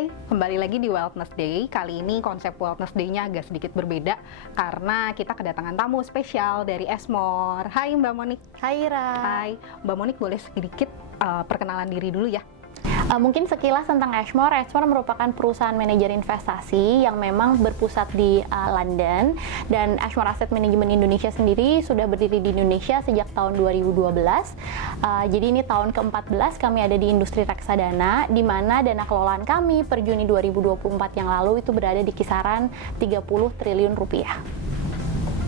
Hai, kembali lagi di Wellness Day. Kali ini konsep Wellness Day-nya agak sedikit berbeda karena kita kedatangan tamu spesial dari Esmore. Hai Mbak Monik. Hai Ira. Hai, Mbak Monik boleh sedikit perkenalan diri dulu ya? Mungkin sekilas tentang Esmore. Esmore merupakan perusahaan manajer investasi yang memang berpusat di London, dan Esmore Asset Management Indonesia sendiri sudah berdiri di Indonesia sejak tahun 2012. Jadi ini tahun ke-14 kami ada di industri reksadana, di mana dana kelolaan kami per Juni 2024 yang lalu itu berada di kisaran 30 triliun rupiah.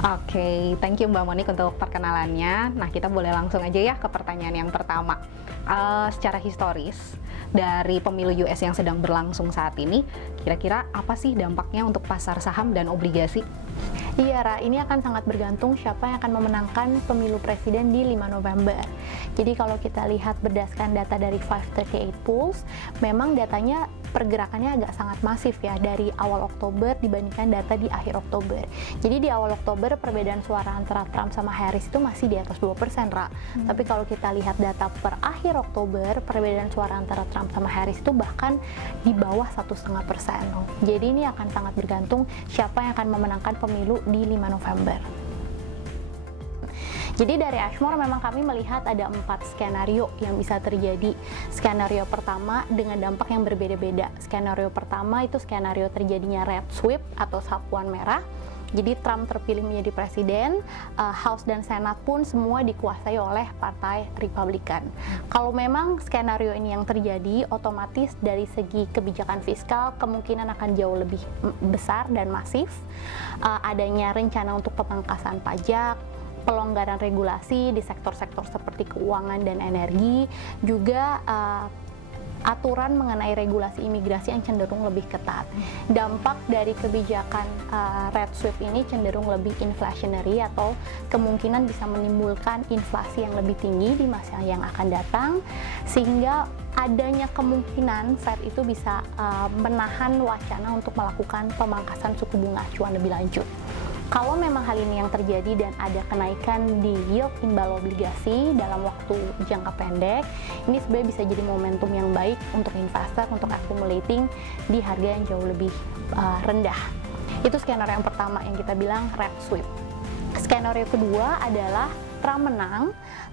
Oke, thank you Mbak Monik untuk perkenalannya. Nah, kita boleh langsung aja ya ke pertanyaan yang pertama. Secara historis, dari pemilu US yang sedang berlangsung saat ini, kira-kira apa sih dampaknya untuk pasar saham dan obligasi? Iya Ra, ini akan sangat bergantung siapa yang akan memenangkan pemilu presiden di 5 November. Jadi kalau kita lihat berdasarkan data dari 538 Pulse, memang datanya pergerakannya agak sangat masif ya dari awal Oktober dibandingkan data di akhir Oktober. Jadi di awal Oktober perbedaan suara antara Trump sama Harris itu masih di atas 2%, Ra. Tapi kalau kita lihat data per akhir Oktober, perbedaan suara antara Trump sama Harris itu bahkan di bawah 1,5%. Jadi ini akan sangat bergantung siapa yang akan memenangkan pemilu di 5 November. Jadi dari Esmore memang kami melihat ada 4 skenario yang bisa terjadi. Skenario pertama dengan dampak yang berbeda-beda. Skenario pertama itu skenario terjadinya red sweep atau sapuan merah. Jadi Trump terpilih menjadi presiden, House dan Senat pun semua dikuasai oleh Partai Republikan. Kalau memang skenario ini yang terjadi, otomatis dari segi kebijakan fiskal kemungkinan akan jauh lebih besar dan masif. Adanya rencana untuk pemangkasan pajak, pelonggaran regulasi di sektor-sektor seperti keuangan dan energi, juga aturan mengenai regulasi imigrasi yang cenderung lebih ketat. Dampak dari kebijakan red sweep ini cenderung lebih inflationary atau kemungkinan bisa menimbulkan inflasi yang lebih tinggi di masa yang akan datang, sehingga adanya kemungkinan Fed itu bisa menahan wacana untuk melakukan pemangkasan suku bunga acuan lebih lanjut. Kalau memang hal ini yang terjadi dan ada kenaikan di yield imbal obligasi dalam waktu jangka pendek, ini sebenarnya bisa jadi momentum yang baik untuk investor untuk accumulating di harga yang jauh lebih rendah. Itu skenario yang pertama yang kita bilang red sweep. Skenario kedua adalah Trump menang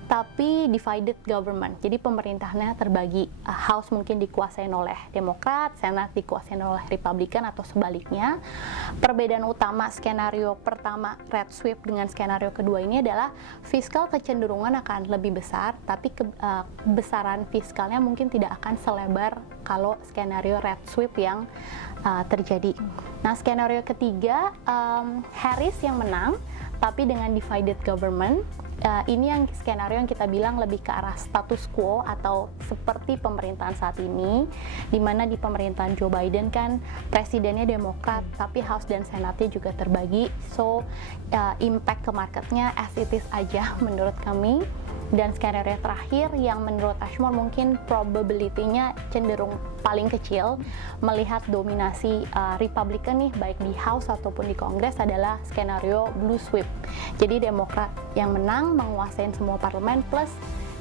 tapi divided government, jadi pemerintahnya terbagi, House mungkin dikuasain oleh Demokrat, Senat dikuasain oleh Republikan atau sebaliknya. Perbedaan utama skenario pertama red sweep dengan skenario kedua ini adalah fiskal kecenderungan akan lebih besar, tapi besaran fiskalnya mungkin tidak akan selebar kalau skenario red sweep yang terjadi. Nah, skenario ketiga, Harris yang menang tapi dengan divided government. Ini yang skenario yang kita bilang lebih ke arah status quo atau seperti pemerintahan saat ini, di mana di pemerintahan Joe Biden kan presidennya Demokrat tapi House dan Senatnya juga terbagi, so impact ke marketnya as it is aja menurut kami. Dan skenario terakhir yang menurut Esmore mungkin probability-nya cenderung paling kecil melihat dominasi Republikan nih baik di House ataupun di Kongres adalah skenario blue sweep. Jadi Demokrat yang menang menguasai semua parlemen plus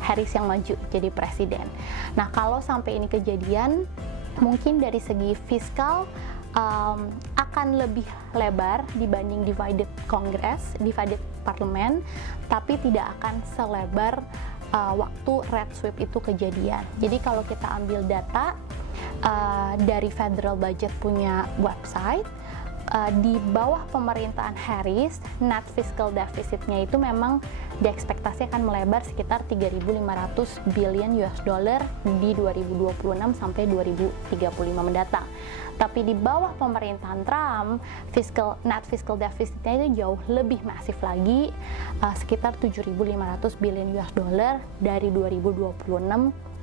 Harris yang maju jadi presiden. Nah, kalau sampai ini kejadian, mungkin dari segi fiskal akan lebih lebar dibanding divided Congress, divided parlemen, tapi tidak akan selebar waktu red sweep itu kejadian. Jadi kalau kita ambil data dari Federal Budget punya website, di bawah pemerintahan Harris, net fiscal deficitnya itu memang diekspektasi akan melebar sekitar 3.500 billion US dollar di 2026 sampai 2035 mendatang. Tapi di bawah pemerintahan Trump, net fiscal deficitnya itu jauh lebih masif lagi, sekitar 7.500 billion US dollar dari 2026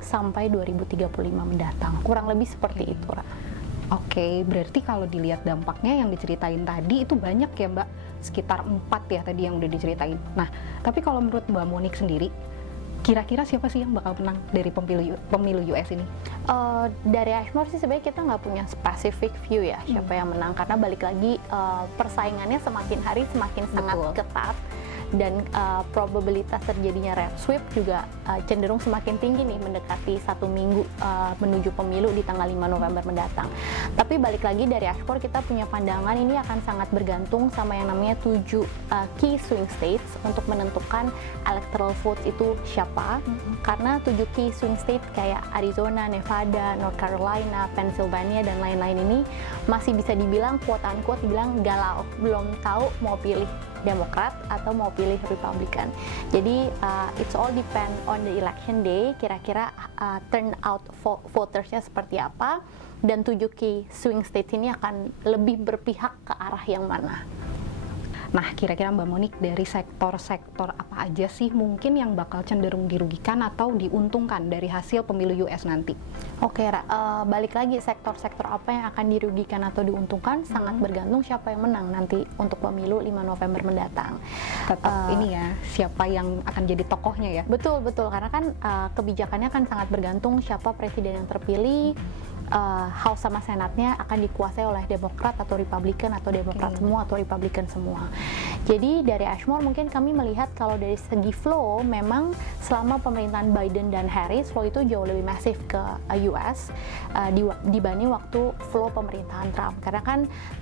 sampai 2035 mendatang. Kurang lebih seperti itu, Ra. Oke, berarti kalau dilihat dampaknya yang diceritain tadi itu banyak ya Mbak, sekitar 4 ya tadi yang udah diceritain. Nah, tapi kalau menurut Mbak Monik sendiri, kira-kira siapa sih yang bakal menang dari pemilu US ini? Dari Esmore sih sebenarnya kita nggak punya specific view ya siapa yang menang, karena balik lagi persaingannya semakin hari semakin sangat ketat. dan probabilitas terjadinya red sweep juga cenderung semakin tinggi nih mendekati 1 minggu menuju pemilu di tanggal 5 November mendatang. Tapi balik lagi dari Ashmore kita punya pandangan ini akan sangat bergantung sama yang namanya 7 key swing states untuk menentukan electoral votes itu siapa. Karena 7 key swing state kayak Arizona, Nevada, North Carolina, Pennsylvania dan lain-lain ini masih bisa dibilang quote-unquote dibilang galau, belum tahu mau pilih Demokrat atau mau pilih Republican. Jadi it's all depend on the election day, kira-kira turnout votersnya seperti apa, dan 7 key swing states ini akan lebih berpihak ke arah yang mana. Nah, kira-kira Mbak Monik dari sektor-sektor apa aja sih mungkin yang bakal cenderung dirugikan atau diuntungkan dari hasil pemilu US nanti? Oke, balik lagi sektor-sektor apa yang akan dirugikan atau diuntungkan sangat bergantung siapa yang menang nanti untuk pemilu 5 November mendatang. Tetap ini ya, siapa yang akan jadi tokohnya ya? Betul, karena kan kebijakannya kan sangat bergantung siapa presiden yang terpilih. House sama Senatnya akan dikuasai oleh Demokrat atau Republikan atau Demokrat semua atau Republikan semua. Jadi dari Ashmore mungkin kami melihat kalau dari segi flow memang selama pemerintahan Biden dan Harris flow itu jauh lebih masif ke US dibanding waktu flow pemerintahan Trump, karena kan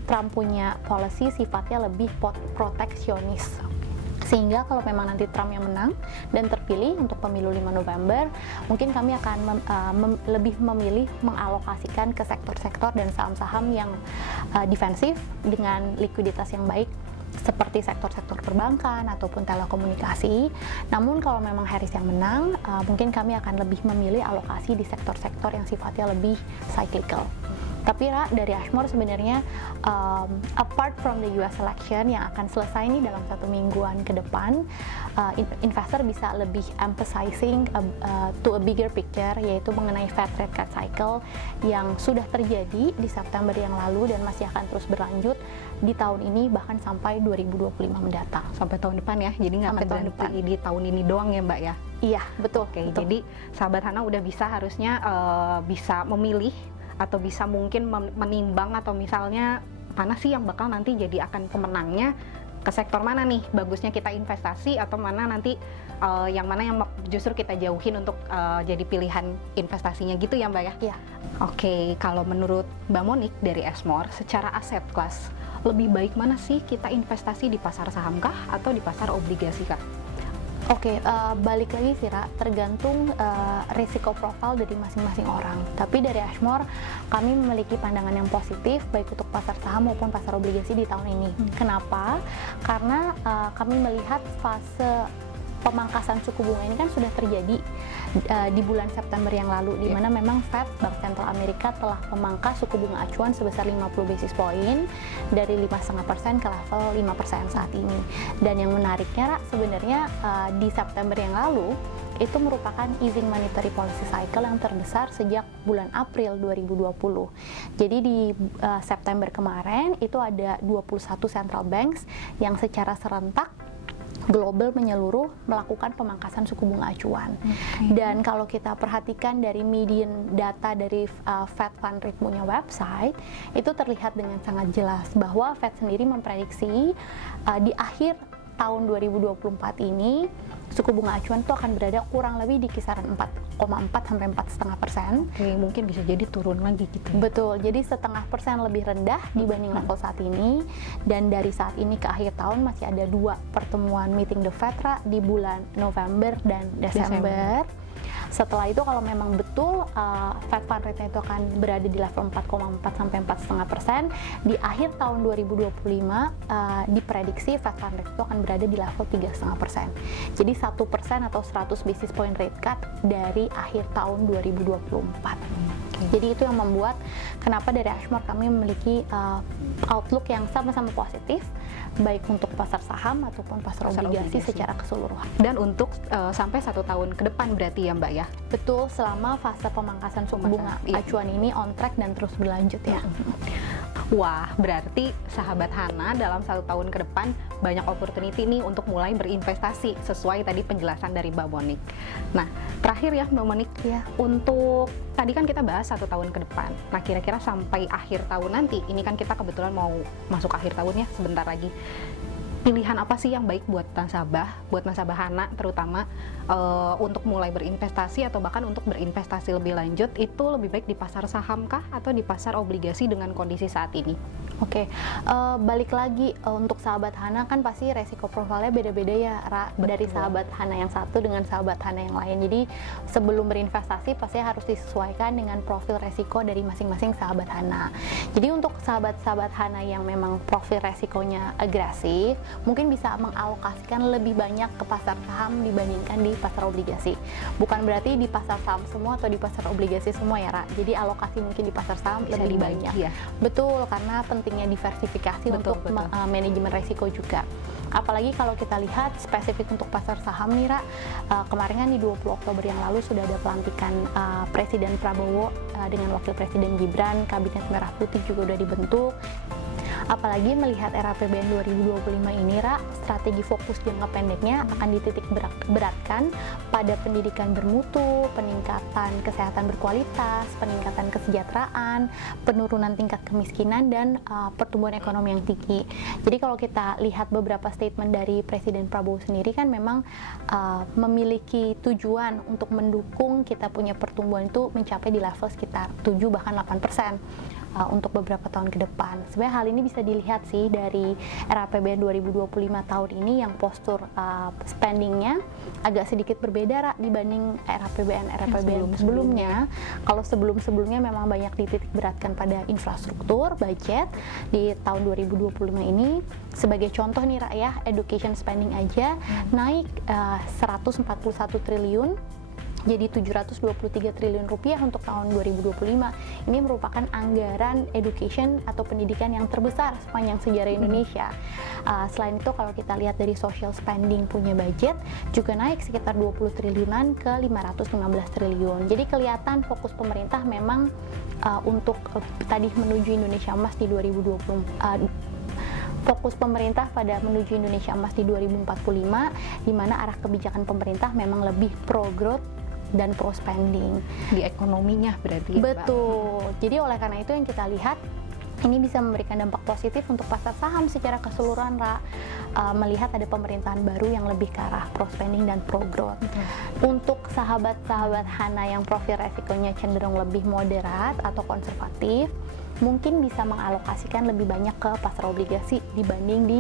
Trump punya policy sifatnya lebih proteksionis. Sehingga kalau memang nanti Trump yang menang dan terpilih untuk pemilu 5 November, mungkin kami akan lebih memilih mengalokasikan ke sektor-sektor dan saham-saham yang defensif dengan likuiditas yang baik, seperti sektor-sektor perbankan ataupun telekomunikasi. Namun kalau memang Harris yang menang, mungkin kami akan lebih memilih alokasi di sektor-sektor yang sifatnya lebih cyclical. Tapi dari Ashmore sebenarnya apart from the US election yang akan selesai ini dalam 1 mingguan ke depan, investor bisa lebih emphasizing to a bigger picture, yaitu mengenai Fed rate cut cycle yang sudah terjadi di September yang lalu dan masih akan terus berlanjut di tahun ini bahkan sampai 2025 mendatang. Sampai tahun depan ya, jadi nggak akan berhenti di tahun ini doang ya Mbak ya? Iya, betul. Oke, jadi sahabat Hana udah bisa harusnya bisa memilih atau bisa mungkin menimbang atau misalnya mana sih yang bakal nanti jadi akan pemenangnya, ke sektor mana nih bagusnya kita investasi atau mana nanti yang mana yang justru kita jauhin untuk jadi pilihan investasinya gitu ya Mbak ya? Iya. Oke, kalau menurut Mbak Monik dari Ashmore secara aset kelas lebih baik mana sih kita investasi di pasar saham kah atau di pasar obligasi kah? Oke, balik lagi sih Ra, tergantung risiko profil dari masing-masing orang. Tapi dari Ashmore, kami memiliki pandangan yang positif baik untuk pasar saham maupun pasar obligasi di tahun ini. Kenapa? Karena kami melihat fase pemangkasan suku bunga ini kan sudah terjadi di bulan September yang lalu, di mana memang Fed, Bank Sentral Amerika telah memangkas suku bunga acuan sebesar 50 basis point dari 5,5% ke level 5% saat ini. Dan yang menariknya sebenarnya di September yang lalu itu merupakan easing monetary policy cycle yang terbesar sejak bulan April 2020. Jadi di September kemarin itu ada 21 central banks yang secara serentak global menyeluruh melakukan pemangkasan suku bunga acuan. Dan kalau kita perhatikan dari median data dari Fed Fund Rate punya website, itu terlihat dengan sangat jelas bahwa Fed sendiri memprediksi di akhir tahun 2024 ini suku bunga acuan itu akan berada kurang lebih di kisaran 4,4 sampai 4,5%. Oke, mungkin bisa jadi turun lagi gitu. Betul, jadi 0,5% lebih rendah dibanding level saat ini. Dan dari saat ini ke akhir tahun masih ada 2 pertemuan meeting the Fed di bulan November dan Desember. Setelah itu kalau memang betul Fed Fund Rate itu akan berada di level 4,4 sampai 4,5%, di akhir tahun 2025 diprediksi Fed Fund Rate itu akan berada di level 3,5%. Jadi 1% atau 100 basis point rate cut dari akhir tahun 2024. Jadi itu yang membuat kenapa dari Ashmore kami memiliki outlook yang sama-sama positif baik untuk pasar saham ataupun pasar obligasi secara keseluruhan. Dan untuk sampai 1 tahun ke depan berarti ya Mbak ya? Betul, selama fase pemangkasan suku bunga acuan ini on track dan terus berlanjut ya. Wah, berarti sahabat Hana dalam 1 tahun ke depan banyak opportunity nih untuk mulai berinvestasi sesuai tadi penjelasan dari Mbak Monik. Nah, terakhir ya Mbak Monik, ya, untuk tadi kan kita bahas 1 tahun ke depan. Nah, kira-kira sampai akhir tahun nanti, ini kan kita kebetulan mau masuk akhir tahun ya sebentar lagi. pilihan apa sih yang baik buat nasabah Hana terutama untuk mulai berinvestasi atau bahkan untuk berinvestasi lebih lanjut, itu lebih baik di pasar saham kah atau di pasar obligasi dengan kondisi saat ini? Oke, balik lagi untuk sahabat Hana kan pasti resiko profilnya beda-beda ya, Ra, dari sahabat Hana yang satu dengan sahabat Hana yang lain. Jadi sebelum berinvestasi pasti harus disesuaikan dengan profil resiko dari masing-masing sahabat Hana. Jadi untuk sahabat-sahabat Hana yang memang profil resikonya agresif, mungkin bisa mengalokasikan lebih banyak ke pasar saham dibandingkan di pasar obligasi. Bukan berarti di pasar saham semua atau di pasar obligasi semua ya, Ra. Jadi alokasi mungkin di pasar saham Bisa lebih dibagi, banyak. ya? Betul, karena pentingnya diversifikasi untuk manajemen resiko juga. Apalagi kalau kita lihat spesifik untuk pasar saham nih, Ra, kemarin kan di 20 Oktober yang lalu sudah ada pelantikan Presiden Prabowo dengan Wakil Presiden Gibran, Kabinet Merah Putih juga udah dibentuk. Apalagi melihat era APBN 2025 ini, Ra, strategi fokus jangka pendeknya akan dititik beratkan pada pendidikan bermutu, peningkatan kesehatan berkualitas, peningkatan kesejahteraan, penurunan tingkat kemiskinan, dan pertumbuhan ekonomi yang tinggi. Jadi kalau kita lihat beberapa statement dari Presiden Prabowo sendiri kan memang memiliki tujuan untuk mendukung kita punya pertumbuhan itu mencapai di level sekitar 7 bahkan 8%. Untuk beberapa tahun ke depan. Sebenarnya hal ini bisa dilihat sih dari RAPBN 2025 tahun ini yang postur spendingnya agak sedikit berbeda, Ra, dibanding RAPBN sebelumnya. Kalau sebelumnya memang banyak dititik beratkan pada infrastruktur, budget. Di tahun 2025 ini sebagai contoh nih, Ra, ya, education spending aja naik 141 triliun jadi 723 triliun rupiah untuk tahun 2025. Ini merupakan anggaran education atau pendidikan yang terbesar sepanjang sejarah Indonesia. Selain itu kalau kita lihat dari social spending punya budget juga naik sekitar 20 triliunan ke 515 triliun. Jadi kelihatan fokus pemerintah memang untuk tadi menuju Indonesia Emas di 2020. Fokus pemerintah pada menuju Indonesia Emas di 2045, di mana arah kebijakan pemerintah memang lebih pro growth dan pro spending Di ekonominya berarti. Betul. Jadi oleh karena itu yang kita lihat ini bisa memberikan dampak positif untuk pasar saham secara keseluruhan, Ra. Melihat ada pemerintahan baru yang lebih ke arah pro spending dan pro growth. Untuk sahabat-sahabat Hana yang profil resikonya cenderung lebih moderat atau konservatif, mungkin bisa mengalokasikan lebih banyak ke pasar obligasi dibanding di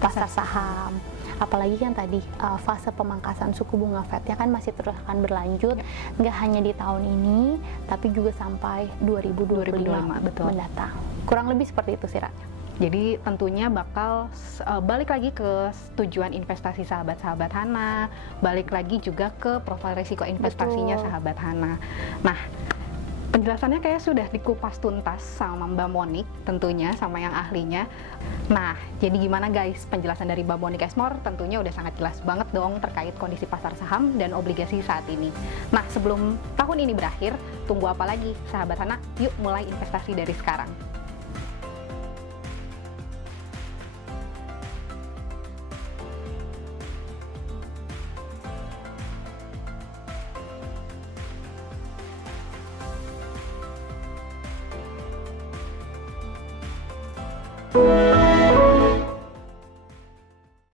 pasar saham. Apalagi kan tadi fase pemangkasan suku bunga Fed-nya kan masih terus akan berlanjut, nggak hanya di tahun ini, tapi juga sampai 2025 mendatang. Kurang lebih seperti itu sih, Ra. Jadi tentunya bakal balik lagi ke tujuan investasi sahabat-sahabat Hana, balik lagi juga ke profil risiko investasinya sahabat Hana. Nah, penjelasannya kayak sudah dikupas tuntas sama Mbak Monik, tentunya sama yang ahlinya. Nah, jadi gimana guys penjelasan dari Mbak Monik Esmor? Tentunya udah sangat jelas banget dong terkait kondisi pasar saham dan obligasi saat ini. Nah, sebelum tahun ini berakhir, tunggu apa lagi sahabat Hana? Yuk mulai investasi dari sekarang.